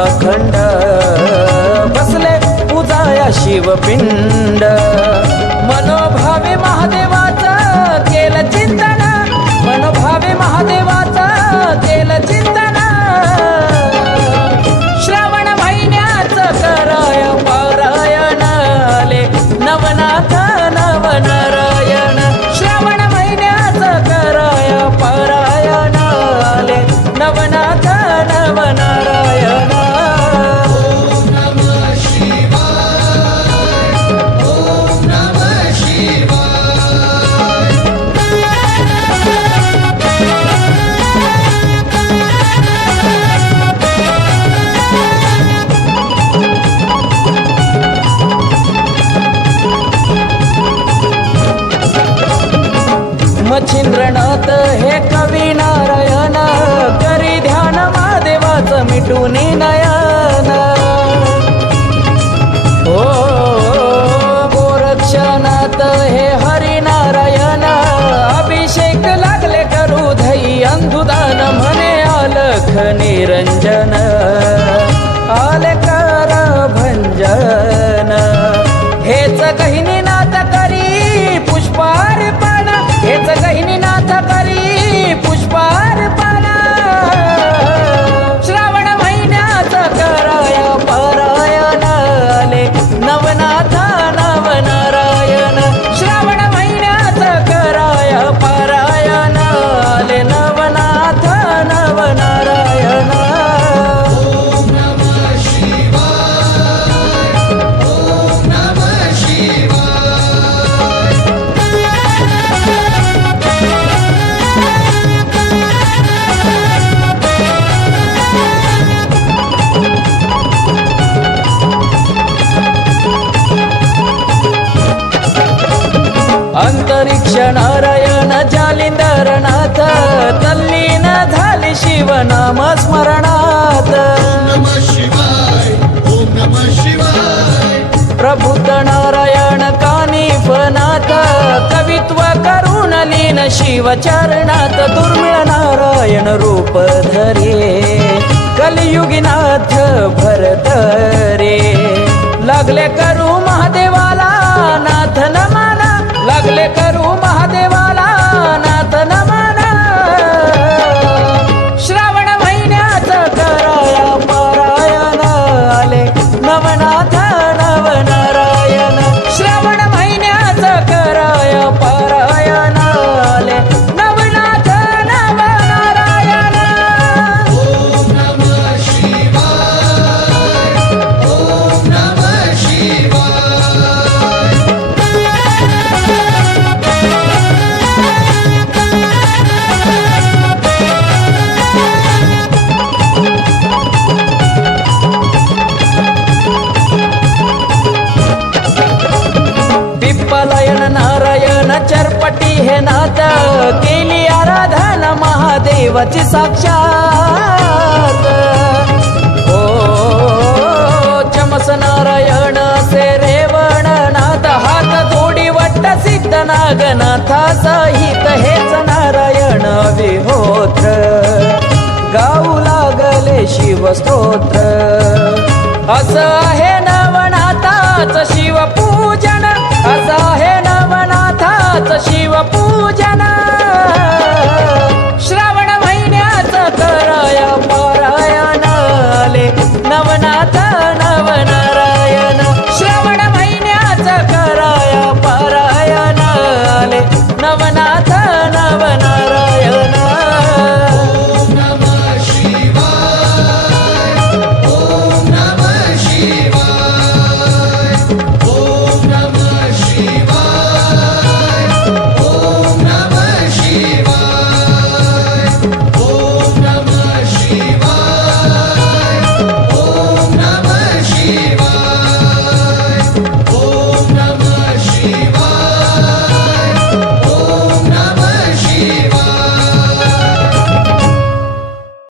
अखंड बसले पूजाया शिवपिंड. मनोभावे महादेवाचं केलं चिंतन. मनोभावे महादेवाचं केलं चिंतन. श्रावण महिन्याचं कराय पारायण. आले नवनाथ नवनारायण. श्रावण महिन्याचं कराय पारायण. आले नवनाथ नवनारायण. गोरक्षनाथ हे हरिनारायण. अभिषेक लागले करू धई अंधुदान म्हणे आलख निरंजन. शिव नाम स्मरणात नमः शिवाय ओम नमः शिवाय कवित्व करुण लीन शिवचरणात दुर्मिळ नारायण रूप धरे कलियुगीनाथ भरत रे लागले पाटी हे नाथ केली आराधना महादेवाची साक्षात. ओ चमस नारायण से रेवण नाथ हात थोडी वट्ट सिद्ध नागनाथा सहित हेच नारायण विहोत्र. गाऊ लागले शिवस्तोत्र असं आहे नवनाथाच शिवपूज शिवपूजना.